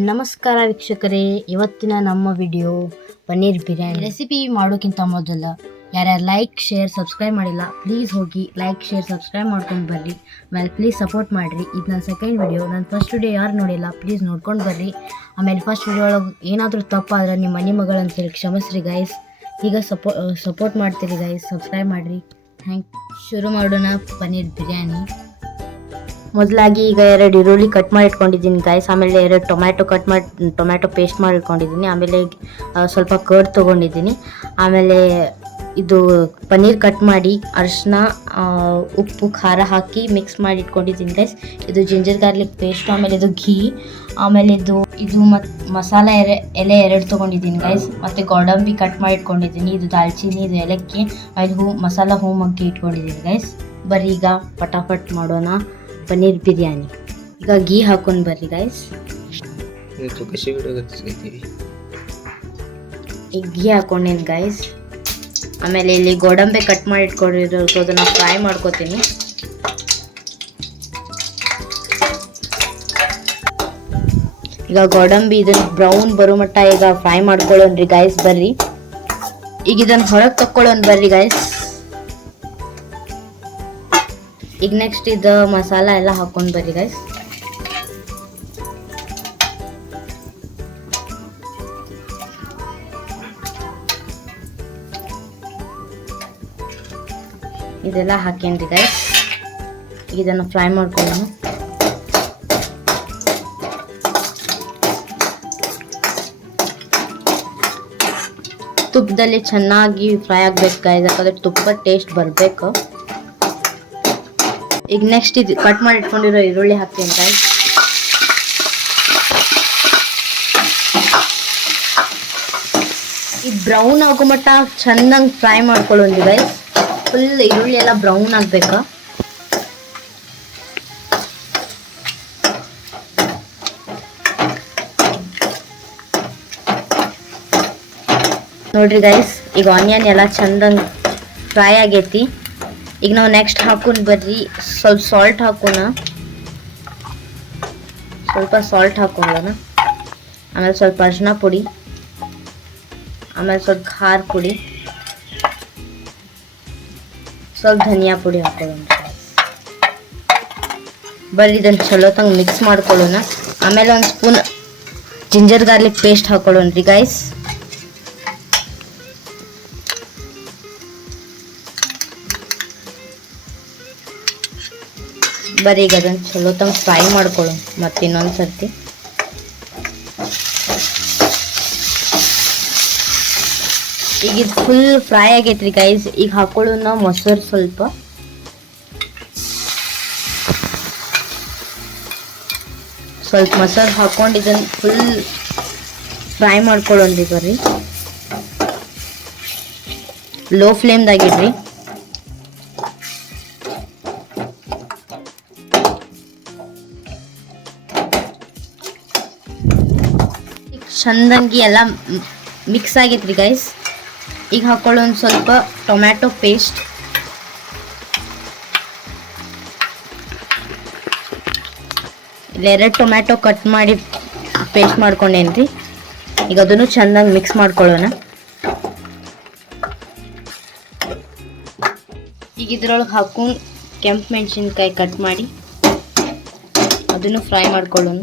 ನಮಸ್ಕಾರ ವೀಕ್ಷಕರೇ, ಇವತ್ತಿನ ನಮ್ಮ ವಿಡಿಯೋ ಪನ್ನೀರ್ ಬಿರಿಯಾನಿ ರೆಸಿಪಿ ಮಾಡೋಕ್ಕಿಂತ ಮೊದಲು ಯಾರ್ಯಾರು ಲೈಕ್ ಶೇರ್ ಸಬ್ಸ್ಕ್ರೈಬ್ ಮಾಡಿಲ್ಲ ಪ್ಲೀಸ್ ಹೋಗಿ ಲೈಕ್ ಶೇರ್ ಸಬ್ಸ್ಕ್ರೈಬ್ ಮಾಡ್ಕೊಂಡು ಬರ್ರಿ. ಆಮೇಲೆ ಪ್ಲೀಸ್ ಸಪೋರ್ಟ್ ಮಾಡಿರಿ. ಇದು ನನ್ನ ಸೆಕೆಂಡ್ ವಿಡಿಯೋ. ನನ್ನ ಫಸ್ಟ್ ವಿಡಿಯೋ ಯಾರು ನೋಡಿಲ್ಲ ಪ್ಲೀಸ್ ನೋಡ್ಕೊಂಡು ಬರ್ರಿ. ಆಮೇಲೆ ಫಸ್ಟ್ ವಿಡಿಯೋ ಒಳಗೆ ಏನಾದರೂ ತಪ್ಪಾದ್ರೆ ನಿಮ್ಮ ಮನೆ ಮಗಳಂತೇಳಿ ಕ್ಷಮಿಸ್ರಿ ಗೈಸ್. ಈಗ ಸಪೋರ್ಟ್ ಮಾಡ್ತೀರಿ ಗೈಸ್, ಸಬ್ಸ್ಕ್ರೈಬ್ ಮಾಡಿರಿ. ಶುರು ಮಾಡೋಣ ಪನ್ನೀರ್ ಬಿರಿಯಾನಿ. ಮೊದಲಾಗಿ ಈಗ 2 ಈರುಳ್ಳಿ ಕಟ್ ಮಾಡಿ ಇಟ್ಕೊಂಡಿದ್ದೀನಿ ಗೈಸ್. ಆಮೇಲೆ 2 ಟೊಮ್ಯಾಟೊ ಪೇಸ್ಟ್ ಮಾಡಿ ಇಟ್ಕೊಂಡಿದ್ದೀನಿ. ಆಮೇಲೆ ಸ್ವಲ್ಪ ಕರ್ಡ್ ತೊಗೊಂಡಿದ್ದೀನಿ. ಆಮೇಲೆ ಇದು ಪನ್ನೀರ್ ಕಟ್ ಮಾಡಿ ಅರಿಶಿನ ಉಪ್ಪು ಖಾರ ಹಾಕಿ ಮಿಕ್ಸ್ ಮಾಡಿ ಇಟ್ಕೊಂಡಿದ್ದೀನಿ ಗೈಸ್. ಇದು ಜಿಂಜರ್ ಗಾರ್ಲಿಕ್ ಪೇಸ್ಟ್, ಆಮೇಲೆ ಇದು ಘೀ, ಆಮೇಲೆ ಇದು ಮಸಾಲೆ ಎಲೆ 2 ತೊಗೊಂಡಿದ್ದೀನಿ ಗೈಸ್. ಮತ್ತು ಗೋಡಂಬಿ ಕಟ್ ಮಾಡಿ ಇಟ್ಕೊಂಡಿದ್ದೀನಿ. ಇದು ದಾಲ್ಚಿನ್ನಿ, ಇದು ಏಲಕ್ಕಿ, ಆಮೇಲೆ ಮಸಾಲ ಮಗ್ಗಿ ಇಟ್ಕೊಂಡಿದ್ದೀನಿ ಗೈಸ್. ಬರೀ ಈಗ ಪಟಾಪಟ್ ಮಾಡೋಣ ಪನ್ನೀರ್ ಬಿರಿಯಾನಿ. ಈಗ ಘೀ ಹಾಕೊಂಡು ಬರ್ರಿ ಗೈಸ್. ಈಗ ಘೀ ಹಾಕೊಂಡೇನು ಗೈಸ್. ಆಮೇಲೆ ಇಲ್ಲಿ ಗೋಡಂಬಿ ಕಟ್ ಮಾಡಿ ಇಟ್ಕೊಂಡಿರೋದು ಅದನ್ನು ಫ್ರೈ ಮಾಡ್ಕೋತೀನಿ. ಈಗ ಗೋಡಂಬಿ ಇದನ್ನು ಬ್ರೌನ್ ಬರೋ ಮಟ್ಟ ಈಗ ಫ್ರೈ ಮಾಡ್ಕೊಳ್ಳೋಣ್ರಿ ಗೈಸ್. ಬರ್ರಿ ಈಗ ಇದನ್ನು ಹೊರಗೆ ತಕ್ಕೊಳ್ಳೋಣ ಬರ್ರಿ ಗೈಸ್. ಈಗ ನೆಕ್ಸ್ಟ್ ಇದು ಮಸಾಲ ಎಲ್ಲ ಹಾಕೊಂಡು ಬರ್ರಿ ಗೈಸ್. ಇದೆಲ್ಲ ಹಾಕೇನ್ರಿ ಗೈಸ್. ಇದನ್ನು ಫ್ರೈ ಮಾಡ್ಕೊಳ್ಳೋಣ. ತುಪ್ಪದಲ್ಲಿ ಚೆನ್ನಾಗಿ ಫ್ರೈ ಆಗ್ಬೇಕು ಗೈಸ್, ಯಾಕಂದ್ರೆ ತುಪ್ಪ ಟೇಸ್ಟ್ ಬರಬೇಕು. ಈಗ ನೆಕ್ಸ್ಟ್ ಇದು ಕಟ್ ಮಾಡಿ ಇಟ್ಕೊಂಡಿರೋ ಈರುಳ್ಳಿ ಹಾಕ್ತೀನಿ ಗೈಸ್. ಇದು ಬ್ರೌನ್ ಆಗೋ ಮಟ್ಟ ಚೆನ್ನಾಗಿ ಫ್ರೈ ಮಾಡ್ಕೊಳ್ಳೋಣ ಗೈಸ್. ಫುಲ್ ಈರುಳ್ಳಿ ಎಲ್ಲ ಬ್ರೌನ್ ಆಗ್ಬೇಕು. ನೋಡ್ರಿ ಗೈಸ್, ಈಗ ಆನಿಯನ್ ಎಲ್ಲ ಚಂದಂಗೆ ಫ್ರೈ ಆಗೈತಿ. ಈಗ ನಾವು ನೆಕ್ಸ್ಟ್ ಹಾಕೊಂಡು ಬರ್ರಿ ಸ್ವಲ್ಪ ಸಾಲ್ಟ್ ಹಾಕೋಣ. ಸ್ವಲ್ಪ ಸಾಲ್ಟ್ ಹಾಕೊಳ್ಳೋಣ. ಆಮೇಲೆ ಸ್ವಲ್ಪ ಅರಿಶಿನ ಪುಡಿ, ಆಮೇಲೆ ಸ್ವಲ್ಪ ಖಾರ ಪುಡಿ, ಸ್ವಲ್ಪ ಧನಿಯಾ ಪುಡಿ ಹಾಕೊಳ್ಳೋಣ. ಬರ್ರಿ ಇದನ್ನು ಚಲೋ ತಂಗ ಮಿಕ್ಸ್ ಮಾಡ್ಕೊಳ್ಳೋಣ. ಆಮೇಲೆ 1 ಸ್ಪೂನ್ ಜಿಂಜರ್ ಗಾರ್ಲಿಕ್ ಪೇಸ್ಟ್ ಹಾಕೊಳ್ಳೋಣ ರೀ ಗೈಸ್. ಬರೀ ಈಗ ಅದನ್ನು ಚಲೋ ತಂಗ ಫ್ರೈ ಮಾಡ್ಕೊಳ್ಳೋಣ ಮತ್ತೆ ಇನ್ನೊಂದು ಸರ್ತಿ. ಈಗ ಇದು ಫುಲ್ ಫ್ರೈ ಆಗೈತ್ರಿ ಗೈಸ್. ಈಗ ಹಾಕೊಳ್ಳೋಣ ಮೊಸರು ಸ್ವಲ್ಪ ಮೊಸರು ಹಾಕೊಂಡು ಇದನ್ನು ಫುಲ್ ಫ್ರೈ ಮಾಡ್ಕೊಳ್ಳೋಣ್ರಿ. ಬರ್ರಿ ಲೋ ಫ್ಲೇಮ್ದಾಗಿಡ್ರಿ. ಚಂದಂಗಿ ಎಲ್ಲ ಮಿಕ್ಸ್ ಆಗೈತ್ರಿ ಗೈಸ್. ಈಗ ಹಾಕೊಳ್ಳೋಣ ಸ್ವಲ್ಪ ಟೊಮ್ಯಾಟೊ ಪೇಸ್ಟ್. ಇಲ್ಲಿ 2 ಟೊಮ್ಯಾಟೊ ಕಟ್ ಮಾಡಿ ಪೇಸ್ಟ್ ಮಾಡ್ಕೊಂಡೇನ್ರಿ. ಈಗ ಅದನ್ನು ಚಂದಂಗೆ ಮಿಕ್ಸ್ ಮಾಡ್ಕೊಳ್ಳೋಣ. ಈಗ ಇದ್ರೊಳಗೆ ಹಾಕೊಂಡು ಕೆಂಪು ಮೆಣಸಿನ್ಕಾಯಿ ಕಟ್ ಮಾಡಿ ಅದನ್ನು ಫ್ರೈ ಮಾಡ್ಕೊಳ್ಳೋಣ.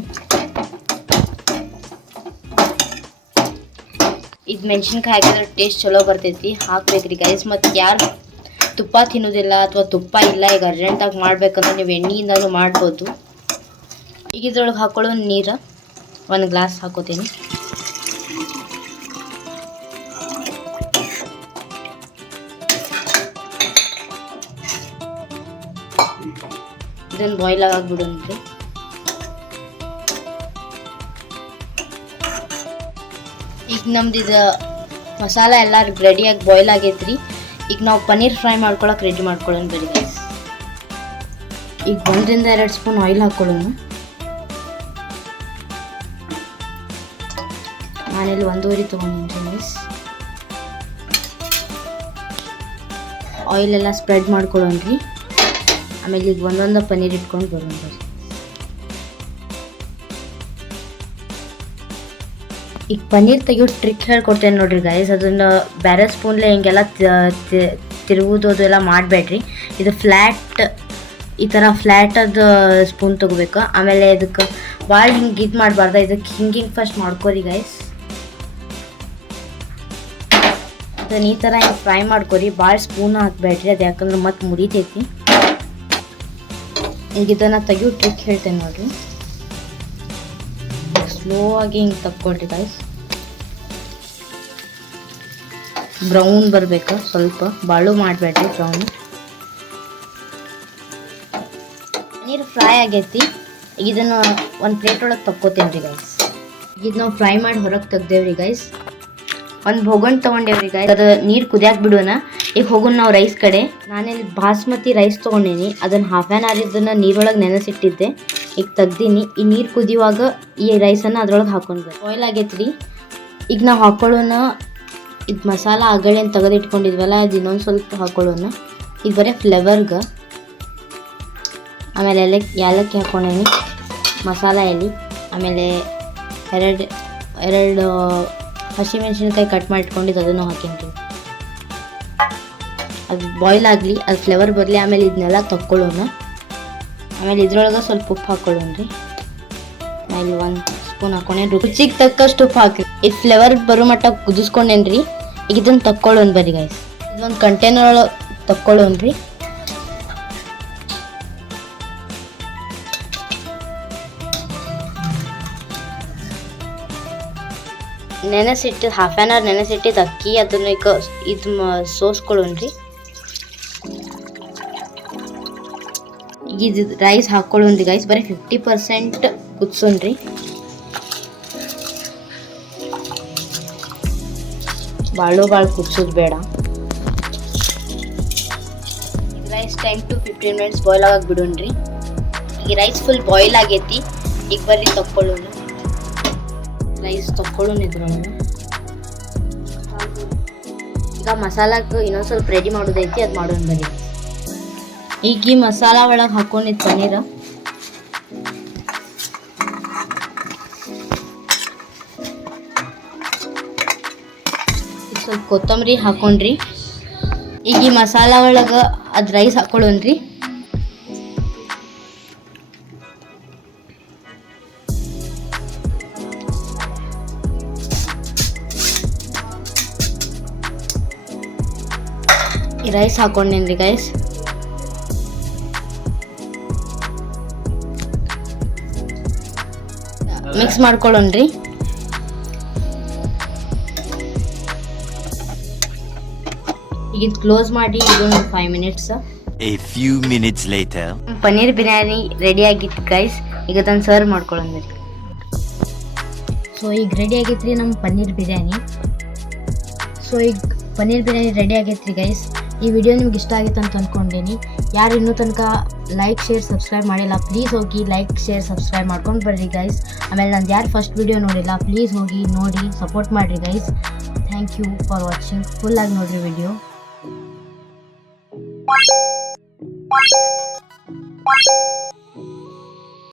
ಇದು ಮೆಣಸಿನ್ಕಾಯಿ ಹಾಕಿದ್ರೆ ಟೇಸ್ಟ್ ಚಲೋ ಬರ್ತೈತಿ, ಹಾಕ್ಬೇಕ್ರಿ ಗೈಸ್. ಮತ್ತು ಯಾರು ತುಪ್ಪ ತಿನ್ನೋದಿಲ್ಲ ಅಥವಾ ತುಪ್ಪ ಇಲ್ಲ ಈಗ ಅರ್ಜೆಂಟಾಗಿ ಮಾಡ್ಬೇಕಂದ್ರೆ ನೀವು ಎಣ್ಣೆಯಿಂದಲೂ ಮಾಡ್ಬೋದು. ಈಗ ಇದ್ರೊಳಗೆ ಹಾಕೊಳ್ಳೋ ನೀರು 1 ಗ್ಲಾಸ್ ಹಾಕೋತೀನಿ. ಇದನ್ನು ಬಾಯ್ಲ್ ಆಗಿಬಿಡೋಣ್ರಿ. ಈಗ ನಮ್ದು ಇದು ಮಸಾಲ ಎಲ್ಲ ರೆಡಿಯಾಗಿ ಬಾಯ್ಲ್ ಆಗೈತ್ರಿ. ಈಗ ನಾವು ಪನ್ನೀರ್ ಫ್ರೈ ಮಾಡ್ಕೊಳಕ್ಕೆ ರೆಡಿ ಮಾಡ್ಕೊಳ್ಳೋಣ ಬರೀ ಗೈಸ್. ಈಗ 1 ರಿಂದ 2 ಸ್ಪೂನ್ ಆಯಿಲ್ ಹಾಕೊಳ್ಳೋಣ. ನಾನಿಲ್ಲಿ 1.5 ತೊಗೊಂಡಿದ್ದೀನಿ ಗೈಸ್. ಆಯಿಲ್ ಎಲ್ಲ ಸ್ಪ್ರೆಡ್ ಮಾಡ್ಕೊಳ್ಳೋಣ್ರಿ. ಆಮೇಲೆ ಈಗ ಒಂದೊಂದು ಪನ್ನೀರ್ ಇಟ್ಕೊಂಡು ಬರೋಣ ಬರ್ರಿ. ಈಗ ಪನ್ನೀರ್ ತೆಗಿಯೋ ಟ್ರಿಕ್ ಹೇಳ್ಕೊಡ್ತೇನೆ ನೋಡ್ರಿ ಗೈಸ್. ಅದನ್ನು ಬೇರೆ ಸ್ಪೂನ್ಲೆ ಹಿಂಗೆಲ್ಲ ತಿರುವುದು ಅದು ಎಲ್ಲ ಮಾಡಬೇಡ್ರಿ. ಇದು ಫ್ಲ್ಯಾಟ್ ಈ ಥರ ಫ್ಲ್ಯಾಟದು ಸ್ಪೂನ್ ತೊಗೋಬೇಕು. ಆಮೇಲೆ ಇದಕ್ಕೆ ಭಾಳ ಹಿಂಗೆ ಇದು ಮಾಡಬಾರ್ದು. ಇದಕ್ಕೆ ಹಿಂಗೆ ಫಸ್ಟ್ ಮಾಡ್ಕೋರಿ ಗೈಸ್. ಅದನ್ನು ಈ ಥರ ಹಿಂಗೆ ಫ್ರೈ ಮಾಡ್ಕೊರಿ. ಭಾಳ ಸ್ಪೂನ್ ಹಾಕಬೇಡ್ರಿ, ಅದು ಯಾಕಂದ್ರೆ ಮತ್ತೆ ಮುರಿತೈತಿ. ಈಗ ಇದನ್ನು ತೆಗಿಯೋ ಟ್ರಿಕ್ ಹೇಳ್ತೇನೆ ನೋಡ್ರಿ. ಸ್ಲೋ ಆಗಿ ಹಿಂಗೆ ತಕ್ಕೊಳ್ರಿ ಗೈಸ್. ಬ್ರೌನ್ ಬರಬೇಕು, ಸ್ವಲ್ಪ ಬಾಳು ಮಾಡಬೇಡ್ರಿ ಬ್ರೌನ್. ಪನ್ನೀರ್ ಫ್ರೈ ಆಗೈತಿ. ಈಗ ಇದನ್ನು ಒಂದು ಪ್ಲೇಟ್ ಒಳಗೆ ತಕ್ಕೋತೇನೆ ರೀ ಗೈಸ್. ಈಗ ನಾವು ಫ್ರೈ ಮಾಡಿ ಹೊರಗೆ ತೆಗ್ದೇವ್ರಿ ಗೈಸ್. ಒಂದು ಭೋಗಣ್ ತೊಗೊಂಡೇವ್ರಿ ಗೈಸ್. ಅದು ನೀರು ಕುದಿಯಾಕೆ ಬಿಡೋಣ. ಈಗ ಹೋಗೋಣ ನಾವು ರೈಸ್ ಕಡೆ. ನಾನಿಲ್ಲಿ ಬಾಸ್ಮತಿ ರೈಸ್ ತೊಗೊಂಡೇನಿ. ಅದನ್ನು ಹಾಫ್ ಆನ್ ಅವರ್ ಇದನ್ನು ನೀರೊಳಗೆ ನೆನೆಸಿಟ್ಟಿದ್ದೆ. ಈಗ ತೆಗ್ದೀನಿ. ಈ ನೀರು ಕುದಿಯುವಾಗ ಈ ರೈಸನ್ನು ಅದ್ರೊಳಗೆ ಹಾಕೊಂಡ್ವಿ. ಬಾಯ್ಲ್ ಆಗೈತೆ ರೀ. ಈಗ ನಾವು ಹಾಕೊಳ್ಳೋಣ ಇದು ಮಸಾಲ ಆಗಲೇನು ತೆಗೆದಿಟ್ಕೊಂಡಿದ್ವಲ್ಲ, ಅದು ಇನ್ನೊಂದು ಸ್ವಲ್ಪ ಹಾಕೊಳ್ಳೋಣ. ಇದು ಬರೀ ಫ್ಲೇವರ್ಗೆ. ಆಮೇಲೆ ಏಲಕ್ಕಿ ಹಾಕೊಂಡೇನಿ, ಮಸಾಲ ಎಲೆ, ಆಮೇಲೆ ಎರಡು ಹಸಿಮೆಣ್ಸಿನ್ಕಾಯಿ ಕಟ್ ಮಾಡಿ ಇಟ್ಕೊಂಡಿದ್ದು ಅದನ್ನು ಹಾಕೀನಿ. ಅದು ಬಾಯ್ಲ್ ಆಗಲಿ, ಅದು ಫ್ಲೇವರ್ ಬರಲಿ. ಆಮೇಲೆ ಇದನ್ನೆಲ್ಲ ತಕ್ಕೊಳ್ಳೋಣ. ಆಮೇಲೆ ಇದ್ರೊಳಗೆ ಸ್ವಲ್ಪ ಉಪ್ಪು ಹಾಕೊಳ್ಳೋಣ ರೀ. ಆಮೇಲೆ 1 ಸ್ಪೂನ್ ಹಾಕೊಂಡೇನಿ. ರುಚಿಗೆ ತಕ್ಕಷ್ಟು ಉಪ್ಪು ಹಾಕಿ ಇದು ಫ್ಲೇವರ್ ಬರೋ ಮಟ್ಟ ಕುದಿಸ್ಕೊಂಡೇನ್ರಿ. ಈಗ ಇದನ್ನು ತಕ್ಕೊಳ್ಳೋಣ ಬರ್ರಿ ಗೈಸ್. ಇದೊಂದು ಕಂಟೈನರ್ ಒಳಗೆ ತಕ್ಕೊಳ್ಳೋಣ ರೀ. ನೆನೆಸಿಟ್ಟು ಹಾಫ್ ಆನ್ ಅವರ್ ನೆನೆಸಿಟ್ಟಿದ್ದು ಅಕ್ಕಿ ಅದನ್ನು ಈಗ ಇದು ಸೋಸ್ಕೊಳ್ಳೋಣ ರೀ. ಈಗ ಇದು ರೈಸ್ ಹಾಕ್ಕೊಳ್ಳೋಣ್ರಿ ಗೈಸ್. ಬರೀ 50% ಕುದಿಸೋಣ್ರಿ. ಭಾಳ ಕುದಿಸೋದು ಬೇಡ. ರೈಸ್ 10 to 15 minutes ಬಾಯ್ಲ್ ಆಗಿ ಬಿಡೋಣ್ರಿ. ಈಗ ರೈಸ್ ಫುಲ್ ಬಾಯ್ಲ್ ಆಗೈತಿ. ಈಗ ಬರ್ರಿ ತಕ್ಕೊಳ್ಳೋಣ ರೈಸ್ ತಕ್ಕೊಳ್ಳೋಣ ಇದ್ರೊಳಗೆ. ಈಗ ಮಸಾಲಾಗೆ ಇನ್ನೊಂದು ಸ್ವಲ್ಪ ರೆಡಿ ಮಾಡೋದೈತಿ, ಅದು ಮಾಡೋಣ ಬರ್ರಿ. ಈಗ ಈ ಮಸಾಲ ಒಳಗೆ ಹಾಕೊಂಡಿದ್ದು ಪನ್ನೀರ ಸ್ವಲ್ಪ ಕೊತ್ತಂಬರಿ ಹಾಕೊಂಡ್ರಿ. ಈಗ ಈ ಮಸಾಲ ಒಳಗೆ ಅದು ರೈಸ್ ಹಾಕೊಳ್ಳೋಣ್ರಿ. ಈ ರೈಸ್ ಹಾಕೊಂಡೇನ್ರಿ ಗೈಸ್. ಮಿಕ್ಸ್ ಮಾಡ್ಕೊಳ್ಳೋಣ್ರಿ. ಈಗ ಇದು ಕ್ಲೋಸ್ ಮಾಡಿ ಇದೊಂದು 5 minutes. A few minutes later. Paneer biryani ready ಆಗಿತ್ತು ಗೈಸ್. ಈಗ ಅದನ್ನು ಸರ್ವ್ ಮಾಡ್ಕೊಳ್ಳೋಣ್ರಿ. ಸೊ ಈಗ ರೆಡಿ ಆಗೈತ್ರಿ ನಮ್ಮ ಪನ್ನೀರ್ ಬಿರಿಯಾನಿ. ಸೊ ಈಗ ಪನ್ನೀರ್ ಬಿರಿಯಾನಿ ರೆಡಿ ಆಗೈತ್ರಿ ಗೈಸ್. ಈ ವಿಡಿಯೋ ನಿಮ್ಗೆ ಇಷ್ಟ ಆಗಿತ್ತು ಅಂತ ಅಂದ್ಕೊಂಡೇನಿ. ಯಾರು ಇನ್ನೂ ತನಕ ಲೈಕ್ ಶೇರ್ ಸಬ್ಸ್ಕ್ರೈಬ್ ಮಾಡಿಲ್ಲ ಪ್ಲೀಸ್ ಹೋಗಿ ಲೈಕ್ ಶೇರ್ ಸಬ್ಸ್ಕ್ರೈಬ್ ಮಾಡ್ಕೊಂಡು ಬರ್ರಿ ಗೈಸ್. ಆಮೇಲೆ ನಂದು ಯಾರು ಫಸ್ಟ್ ವಿಡಿಯೋ ನೋಡಿಲ್ಲ ಪ್ಲೀಸ್ ಹೋಗಿ ನೋಡಿ ಸಪೋರ್ಟ್ ಮಾಡಿರಿ guys. Thank you for watching. ಫುಲ್ಲಾಗಿ ನೋಡಿರಿ ವಿಡಿಯೋ.